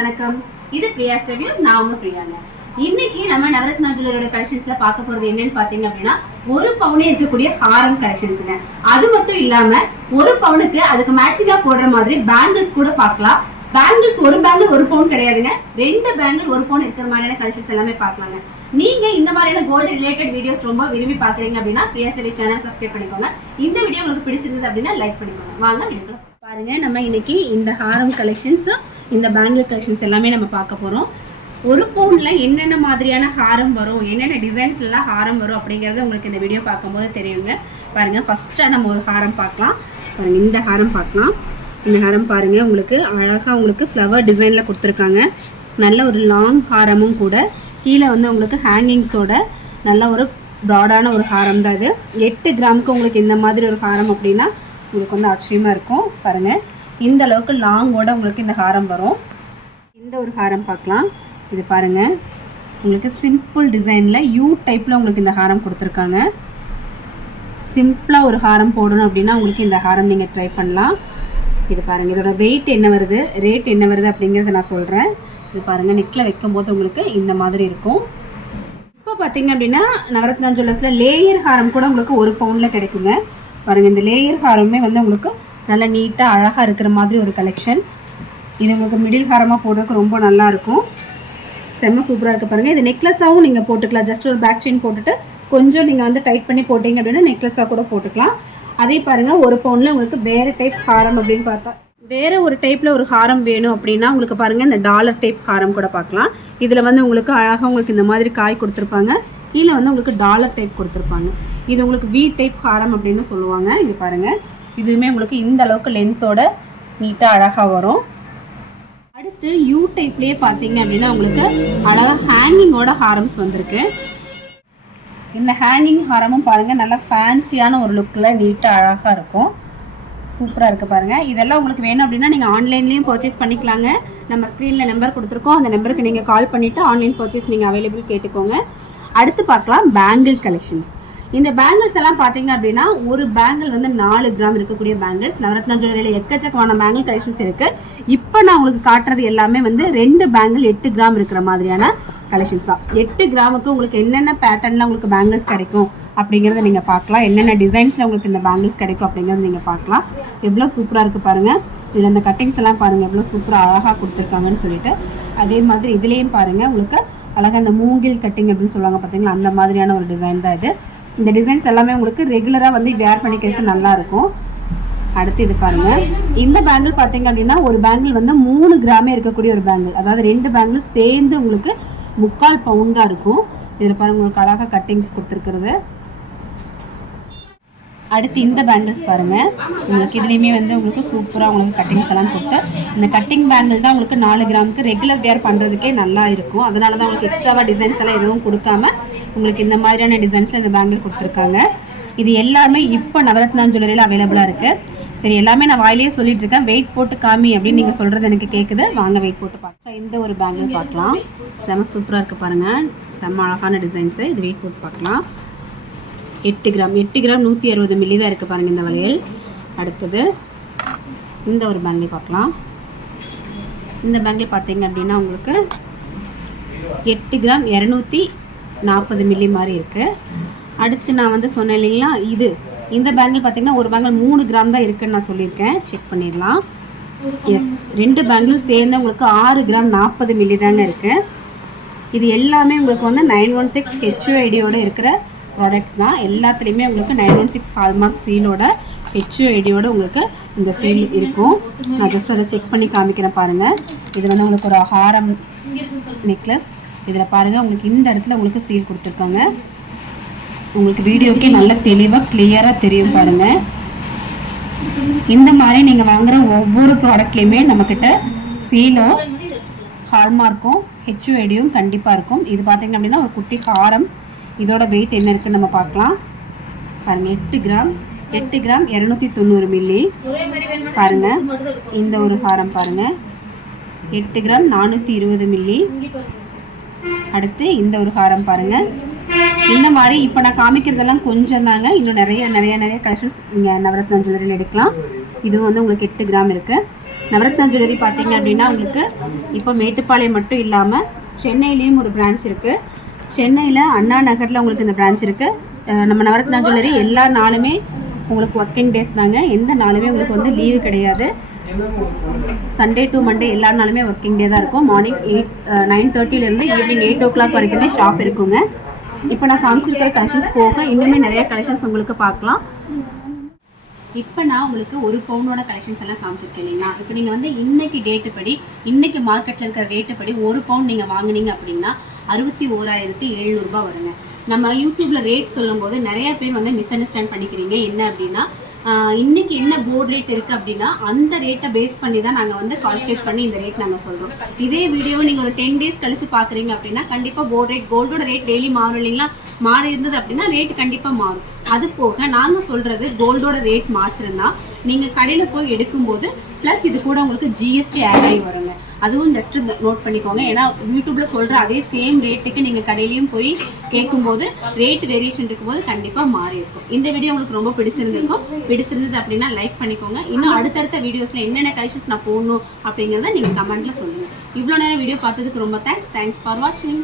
வணக்கம். இது பிரியாஸ் ரிவ்யூ. நான் உங்க பிரியாங்க. இன்னைக்கு நம்ம நவரத்னா ஜுவல்லரியோட கலெக்ஷன்ஸ்ல பார்க்க போறது என்னன்னு பாத்தீங்க அப்படின்னா, ஒரு பவுனே இருக்கக்கூடிய ஹாரம் கலெக்ஷன்ஸ்ங்க. அது மட்டும் இல்லாம ஒரு பவுனுக்கு அதுக்கு மேட்சிங்கா போடுற மாதிரி பேங்கிள்ஸ் கூட பார்க்கலாம். பேங்கிள்ஸ் ஒரு பேங்கிள் ஒரு பவுன் கிடையாதுங்க, ரெண்டு பேங்கிள் ஒரு பவுன் இருக்கிற மாதிரியான கலெக்ஷன்ஸ் எல்லாமே பார்க்கலாங்க. நீங்க இந்த மாதிரியான கோல்டு ரிலேட்டட் வீடியோஸ் ரொம்ப விரும்பி பாக்குறீங்க அப்படின்னா பிரியாஸ் ரிவ்யூ சேனல் சப்ஸ்கிரைப் பண்ணிக்கோங்க. இந்த வீடியோ உங்களுக்கு பிடிச்சிருந்தது அப்படின்னா லைக் பண்ணிக்கோங்க. வாங்க வீடியோக்குள்ள பாருங்க. நம்ம இன்னைக்கு இந்த ஹாரம் கலெக்ஷன்ஸ், இந்த பேங்கிள் கலெக்ஷன்ஸ் எல்லாமே நம்ம பார்க்க போறோம். ஒரு பவுன்ல என்னென்ன மாதிரியான ஹாரம் வரும், என்னென்ன டிசைன்ஸ்லாம் ஹாரம் வரும் அப்படிங்கறது உங்களுக்கு இந்த வீடியோ பார்க்கும்போது தெரியுங்க. பாருங்க, ஃபர்ஸ்டா நம்ம ஒரு ஹாரம் பார்க்கலாம். பாருங்க, இந்த ஹாரம் பார்க்கலாம். இந்த ஹாரம் பாருங்க, உங்களுக்கு அழகா உங்களுக்கு ஃப்ளவர் டிசைன்ல கொடுத்துருக்காங்க. நல்ல ஒரு லாங் ஹாரமும் கூட. கீழே வந்து உங்களுக்கு ஹேங்கிங்ஸோட நல்ல ஒரு ப்ராடான ஒரு ஹாரம் தான் இது. 8 கிராமுக்கு உங்களுக்கு இந்த மாதிரி ஒரு ஹாரம் அப்படின்னா உங்களுக்கு வந்து ஆச்சரியமா இருக்கும். பாருங்க, இந்த அளவுக்கு லாங்கோட உங்களுக்கு இந்த ஹாரம் வரும். இந்த ஒரு ஹாரம் பார்க்கலாம். இது பாருங்க, உங்களுக்கு சிம்பிள் டிசைன்ல யூ டைப்ல உங்களுக்கு இந்த ஹாரம் கொடுத்துருக்காங்க. சிம்பிளா ஒரு ஹாரம் போடணும் அப்படின்னா உங்களுக்கு இந்த ஹாரம் நீங்க ட்ரை பண்ணலாம். இது பாருங்க, இதோட வெயிட் என்ன வருது, ரேட் என்ன வருது அப்படிங்கறத நான் சொல்றேன். இது பாருங்க, நெக்ல வைக்கும் போது உங்களுக்கு இந்த மாதிரி இருக்கும். இப்போ பார்த்தீங்க அப்படின்னா நவரத்னா ஜுவல்லர்ஸ்ல லேயர் ஹாரம் கூட உங்களுக்கு ஒரு பவுன்ல கிடைக்குங்க. பாருங்க, இந்த லேயர் ஹாரமே வந்து உங்களுக்கு நல்லா நீட்டாக அழகாக இருக்கிற மாதிரி ஒரு கலெக்ஷன். இது உங்களுக்கு மிடில் ஹாரமாக போடுறதுக்கு ரொம்ப நல்லா இருக்கும். செம்ம சூப்பராக இருக்குது. பாருங்கள், இது நெக்லஸாகவும் நீங்கள் போட்டுக்கலாம். ஜஸ்ட் ஒரு பேக் செயின் போட்டுட்டு கொஞ்சம் நீங்கள் வந்து டைட் பண்ணி போட்டிங்க அப்படின்னா நெக்லஸாக கூட போட்டுக்கலாம். அதே பாருங்கள், ஒரு பவுனில் உங்களுக்கு வேறு டைப் ஹாரம் அப்படின்னு பார்த்தா வேறு ஒரு டைப்பில் ஒரு ஹாரம் வேணும் அப்படின்னா உங்களுக்கு பாருங்கள், இந்த டாலர் டைப் ஹாரம் கூட பார்க்கலாம். இதில் வந்து உங்களுக்கு அழகாக உங்களுக்கு இந்த மாதிரி காய் கொடுத்துருப்பாங்க. கீழே வந்து உங்களுக்கு டாலர் டைப் கொடுத்துருப்பாங்க. இது உங்களுக்கு வி டைப் ஹாரம் அப்படின்னு சொல்லுவாங்க. இங்கே பாருங்கள், இதுவுமே உங்களுக்கு இந்த அளவுக்கு லென்த்தோட நீட்டாக அழகாக வரும். அடுத்து யூ டைப்லேயே பார்த்தீங்க அப்படின்னா உங்களுக்கு அழகாக ஹேங்கிங்கோட ஹாரம்ஸ் வந்திருக்கு. இந்த ஹேங்கிங் ஹாரமும் பாருங்கள், நல்லா ஃபேன்சியான ஒரு லுக்கில் நீட்டாக அழகாக இருக்கும். சூப்பராக இருக்குது பாருங்கள். இதெல்லாம் உங்களுக்கு வேணும் அப்படின்னா நீங்கள் ஆன்லைன்லேயும் பர்ச்சேஸ் பண்ணிக்கலாங்க. நம்ம ஸ்க்ரீனில் நம்பர் கொடுத்துருக்கோம். அந்த நம்பருக்கு நீங்கள் கால் பண்ணிவிட்டு ஆன்லைன் பர்ச்சேஸ் நீங்கள் அவைலபிள் கேட்டுக்கோங்க. அடுத்து பார்க்கலாம் பேங்கிள் கலெக்ஷன்ஸ். இந்த பேங்கிள்ஸ் எல்லாம் பார்த்தீங்க அப்படின்னா ஒரு பேங்கிள் வந்து 4 கிராம் இருக்கக்கூடிய பேங்கிள்ஸ். நவரத்னா ஜுவல்லரியில் எக்கச்சக்கமான பேங்கிள் கலெக்ஷன்ஸ் இருக்குது. இப்போ நான் உங்களுக்கு காட்டுறது எல்லாமே வந்து 2 பேங்கிள் 8 கிராம் இருக்கிற மாதிரியான கலெக்ஷன்ஸ் தான். 8 கிராமுக்கு உங்களுக்கு என்னென்ன பேட்டர்னில் உங்களுக்கு பேங்கிள்ஸ் கிடைக்கும் அப்படிங்கிறத நீங்கள் பார்க்கலாம். என்னென்ன டிசைன்ஸில் உங்களுக்கு இந்த பேங்கிள்ஸ் கிடைக்கும் அப்படிங்கிறத நீங்கள் பார்க்கலாம். எவ்வளோ சூப்பராக இருக்குது பாருங்கள். இதில் இந்த கட்டிங்ஸ் எல்லாம் பாருங்கள், எவ்வளோ சூப்பராக அழகாக கொடுத்துருக்காங்கன்னு சொல்லிட்டு. அதே மாதிரி இதுலேயும் பாருங்கள், உங்களுக்கு அழகாக இந்த மூங்கில் கட்டிங் அப்படின்னு சொல்லுவாங்க பார்த்தீங்களா, அந்த மாதிரியான ஒரு டிசைன் தான் இது. இந்த டிசைன்ஸ் எல்லாமே உங்களுக்கு ரெகுலராக வந்து வேர் பண்ணிக்கிறதுக்கு நல்லா இருக்கும். அடுத்து இது பாருங்க, இந்த பேங்கிள் பார்த்தீங்க அப்படின்னா ஒரு பேங்கிள் வந்து 3 கிராமே இருக்கக்கூடிய ஒரு பேங்கிள். அதாவது 2 பேங்கிள் சேர்ந்து உங்களுக்கு 3/4 பவுன் தான் இருக்கும். இதில் பாருங்க, உங்களுக்கு அழகாக கட்டிங்ஸ் கொடுத்துருக்குறது. அடுத்து இந்த பேங்கிள்ஸ் பாருங்க, உங்களுக்கு இதுலேயுமே வந்து உங்களுக்கு சூப்பராக உங்களுக்கு கட்டிங்ஸ் எல்லாம் கொடுத்து, இந்த கட்டிங் பேங்கிள் தான் உங்களுக்கு 4 கிராமுக்கு ரெகுலர் வேர் பண்ணுறதுக்கே நல்லா இருக்கும். அதனால தான் உங்களுக்கு எக்ஸ்ட்ராவாக டிசைன்ஸ் எல்லாம் எதுவும் கொடுக்காம உங்களுக்கு இந்த மாதிரியான டிசைன்ஸில் இந்த பேங்கிள் கொடுத்துருக்காங்க. இது எல்லாமே இப்போ நவரத்னா ஜுவல்லரியில் அவைலபிளாக இருக்குது. சரி, எல்லாமே நான் வாயிலேயே சொல்லிட்டு இருக்கேன். வெயிட் போட்டு காமி அப்படின்னு நீங்கள் சொல்கிறது எனக்கு கேட்குது. வாங்க வெயிட் போட்டு பார்க்கலாம். இந்த ஒரு பேங்கிள் பார்க்கலாம். செம சூப்பராக இருக்குது பாருங்கள், செம்ம அழகான டிசைன்ஸு. இது வெயிட் போட்டு பார்க்கலாம். 8 கிராம் 160 மில்லி தான் இருக்குது பாருங்கள் இந்த வளையல். அடுத்தது இந்த ஒரு பேங்கிள் பார்க்கலாம். இந்த பேங்கிள் பார்த்தீங்க அப்படின்னா உங்களுக்கு 8 கிராம் 240 மில்லி மாதிரி இருக்குது. அடுத்து நான் வந்து சொன்னேன் இல்லைங்களா, இந்த பேங்கிள் பார்த்தீங்கன்னா ஒரு பேங்கிள் 3 கிராம் தான் இருக்குன்னு நான் சொல்லியிருக்கேன். செக் பண்ணிடலாம். எஸ், 2 பேங்கிளும் சேர்ந்து உங்களுக்கு 6 கிராம் 40 மில்லி தாங்க இருக்குது. இது எல்லாமே உங்களுக்கு வந்து 916 HUID இருக்கிற ப்ராடக்ட்ஸ் தான். எல்லாத்துலேயுமே உங்களுக்கு 916 ஹால்மார்க் சீலோட HUID உங்களுக்கு இந்த சீல் இருக்கும். நான் ஜஸ்ட் அதை செக் பண்ணி காமிக்கிறேன் பாருங்கள். இது வந்து உங்களுக்கு ஒரு ஹாரம் நெக்லஸ். இதில் பாருங்கள், உங்களுக்கு இந்த இடத்துல உங்களுக்கு சீல் கொடுத்துருக்காங்க. உங்களுக்கு வீடியோக்கே நல்ல தெளிவாக கிளியராக தெரியும் பாருங்கள். இந்த மாதிரி நீங்கள் வாங்குகிற ஒவ்வொரு ப்ராடக்ட்லேயுமே நம்மக்கிட்ட சீலும் ஹால்மார்க்கும் HUIDயும் கண்டிப்பாக இருக்கும். இது பார்த்தீங்க அப்படின்னா ஒரு குட்டி ஹாரம். இதோட வெயிட் என்ன இருக்குன்னு நம்ம பார்க்கலாம். பாருங்கள், 8 கிராம் 290 மில்லி பாருங்கள். இந்த ஒரு ஹாரம் பாருங்கள், 8 கிராம் 420 மில்லி. அடுத்து இந்த ஒரு ஹாரம் பாருங்கள். இந்த மாதிரி இப்போ நான் காமிக்கிறதெல்லாம் கொஞ்சம் தாங்க. இன்னும் நிறைய கலெக்ஷன்ஸ் நீங்கள் நவரத்னா ஜுவல்லரியில் எடுக்கலாம். இதுவும் வந்து உங்களுக்கு 8 கிராம் இருக்குது. நவரத்னா ஜுவல்லரி பார்த்தீங்க அப்படின்னா உங்களுக்கு இப்போ மேட்டுப்பாளையம் மட்டும் இல்லாமல் சென்னையிலேயும் ஒரு பிரான்ச் இருக்குது. சென்னையில் அண்ணா நகரில் உங்களுக்கு இந்த பிரான்ச் இருக்குது. நம்ம நவரத்னா ஜுவல்லரி எல்லா நாளுமே உங்களுக்கு ஒர்க்கிங் டேஸ் தாங்க. எந்த நாளுமே உங்களுக்கு வந்து லீவு கிடையாது. சண்டே டு மண்டே எல்லா நாளுமே ஒர்க்கிங் டே தான் இருக்கும். மார்னிங் 9:30 ஈவினிங் 8 o'clock வரைக்குமே ஷாப் இருக்குங்க. இப்போ நான் காமிச்சிருக்கிற கலெக்ஷன்ஸ் போக இன்னுமே நிறைய கலெக்ஷன்ஸ் உங்களுக்கு பார்க்கலாம். இப்போ நான் உங்களுக்கு ஒரு பவுனோட கலெக்ஷன்ஸ் எல்லாம் காமிச்சிருக்கேன் இல்லைங்களா. இப்போ நீங்கள் வந்து இன்னைக்கு டேட்டு படி, இன்னைக்கு மார்க்கெட்டில் இருக்கிற ரேட்டு படி ஒரு பவுன் நீங்கள் வாங்கினீங்க அப்படின்னா 61,700 ரூபாய் வருங்க. நம்ம யூடியூப்ல ரேட் சொல்லும் போது நிறைய பேர் வந்து மிஸ் அண்டர்ஸ்டாண்ட் பண்ணிக்கிறீங்க. என்ன அப்படின்னா இன்னைக்கு என்ன போர்ட் ரேட் இருக்கு அப்படின்னா அந்த ரேட்டை பேஸ் பண்ணி தான் நாங்கள் வந்து கால்குலேட் பண்ணி இந்த ரேட் நாங்கள் சொல்கிறோம். இதே வீடியோ நீங்கள் ஒரு 10 days கழிச்சு பார்க்குறீங்க அப்படின்னா கண்டிப்பாக போர்ட் ரேட் கோல்டோட ரேட் டெய்லி மாறும் இல்லைங்களா. மாறி இருந்தது அப்படின்னா ரேட் கண்டிப்பாக மாறும். அது போக நாங்கள் சொல்கிறது கோல்டோட ரேட் மாத்திரம்தான். நீங்கள் கடையில் போய் எடுக்கும்போது ப்ளஸ் இது கூட உங்களுக்கு ஜிஎஸ்டி ஆட் ஆகி வருங்க. அதுவும் ஜஸ்ட் நோட் பண்ணிக்கோங்க. ஏன்னா யூடியூப்பில் சொல்கிற அதே சேம் ரேட்டுக்கு நீங்கள் கடையிலையும் போய் கேட்கும்போது ரேட் வேரியேஷன் இருக்கும்போது கண்டிப்பாக மாறி இருக்கும். இந்த வீடியோ உங்களுக்கு ரொம்ப பிடிச்சிருந்தது அப்படின்னா லைக் பண்ணிக்கோங்க. இன்னும் அடுத்தடுத்த வீடியோஸில் என்னென்ன கலெக்ஷன்ஸ் நான் போடணும் அப்படிங்கிறத நீங்கள் கமெண்ட்டில் சொல்லுங்கள். இவ்வளோ நேரம் வீடியோ பார்த்ததுக்கு ரொம்ப தேங்க்ஸ் ஃபார் வாட்சிங்.